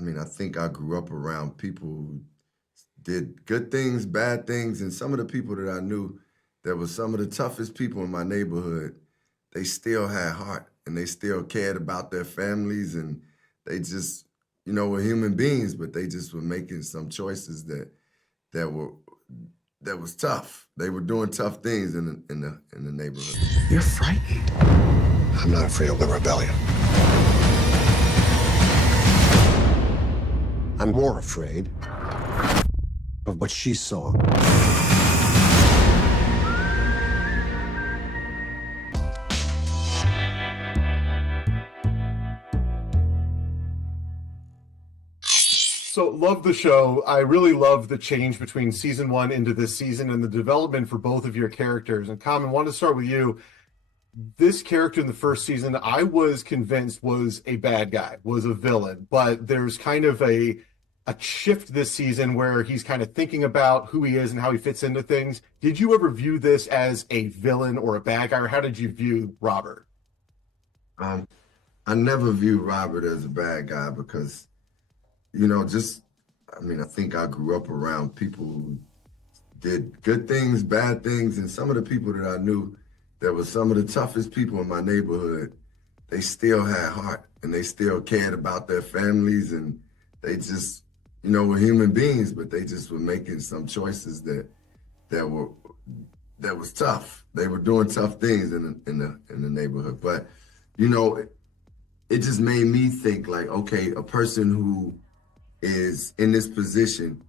mean, I think I grew up around people who did good things, bad things, and some of the people that I knew that were some of the toughest people in my neighborhood, they still had heart and they still cared about their families, and they just, were human beings, but they just were making some choices that were that was tough. They were doing tough things in the neighborhood. You're frightened. I'm not afraid of the rebellion. I'm more afraid of what she saw. So love the show. I really love the change between season 1 into this season and the development for both of your characters. And Common, wanted to start with you. This character in the first season, I was convinced was a bad guy, was a villain, but there's kind of a shift this season where he's kind of thinking about who he is and how he fits into things. Did you ever view this as a villain or a bad guy, or how did you view Robert? I never viewed Robert as a bad guy because, I think I grew up around people who did good things, bad things, and some of the people that I knew that were some of the toughest people in my neighborhood, they still had heart and they still cared about their families, and they just, were human beings, but they just were making some choices that was tough. They were doing tough things in the neighborhood, but it just made me think like, okay, a person who is in this position,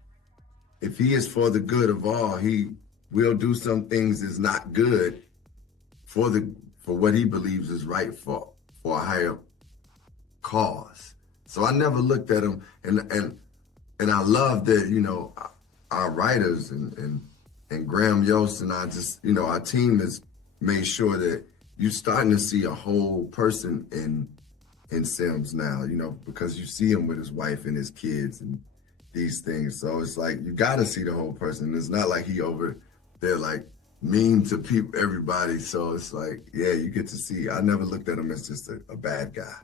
if he is for the good of all, he will do some things that's not good for what he believes is right for a higher cause. So I never looked at him, and I love that, our writers and Graham Yost and I just, our team has made sure that you're starting to see a whole person in Sims now, because you see him with his wife and his kids and these things. So it's like, you got to see the whole person. It's not like he over there like mean to people, everybody. So it's like, yeah, you get to see. I never looked at him as just a bad guy.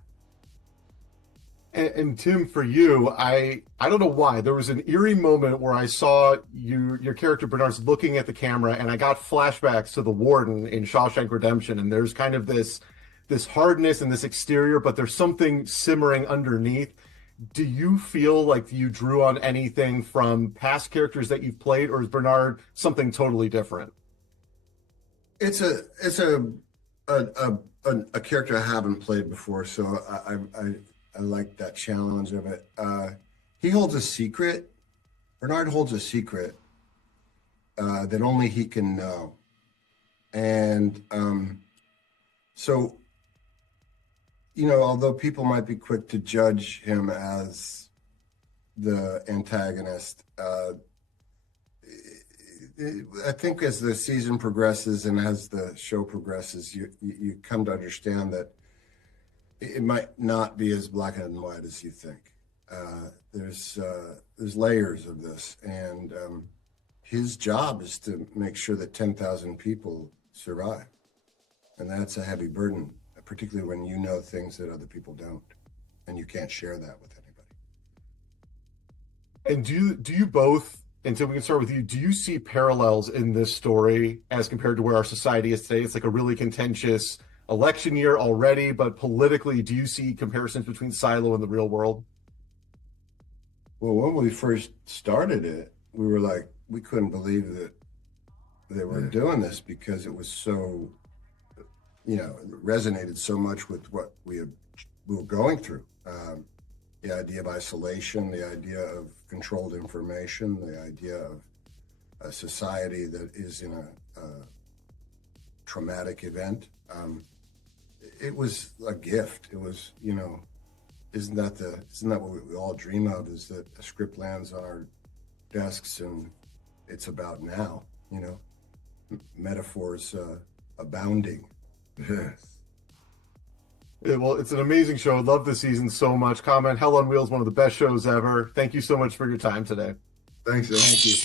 And Tim, for you, I don't know why, there was an eerie moment where I saw your character Bernard's looking at the camera, and I got flashbacks to the warden in Shawshank Redemption, and there's kind of this hardness and this exterior, but there's something simmering underneath. Do you feel like you drew on anything from past characters that you've played, or is Bernard something totally different? It's a character I haven't played before, so I like that challenge of it. He holds a secret. Bernard holds a secret that only he can know. And so, although people might be quick to judge him as the antagonist, I think as the season progresses and as the show progresses, you come to understand that it might not be as black and white as you think. There's layers of this, and his job is to make sure that 10,000 people survive, and that's a heavy burden, particularly when you know things that other people don't, and you can't share that with anybody. And do you both, and Tim, we can start with you, do you see parallels in this story as compared to where our society is today? It's like a really contentious election year already, but politically, do you see comparisons between Silo and the real world? Well, when we first started it, we were like, we couldn't believe that they were doing this because it was so, it resonated so much with what we were going through. The idea of isolation, the idea of controlled information, the idea of a society that is in a traumatic event. It was a gift. It was, isn't that what we all dream of, is that a script lands on our desks and it's about now, metaphors abounding. Yes. Yeah, well, it's an amazing show. I love this season so much. Comment, Hell on Wheels, one of the best shows ever. Thank you so much for your time today. Thanks, y'all. Thank you.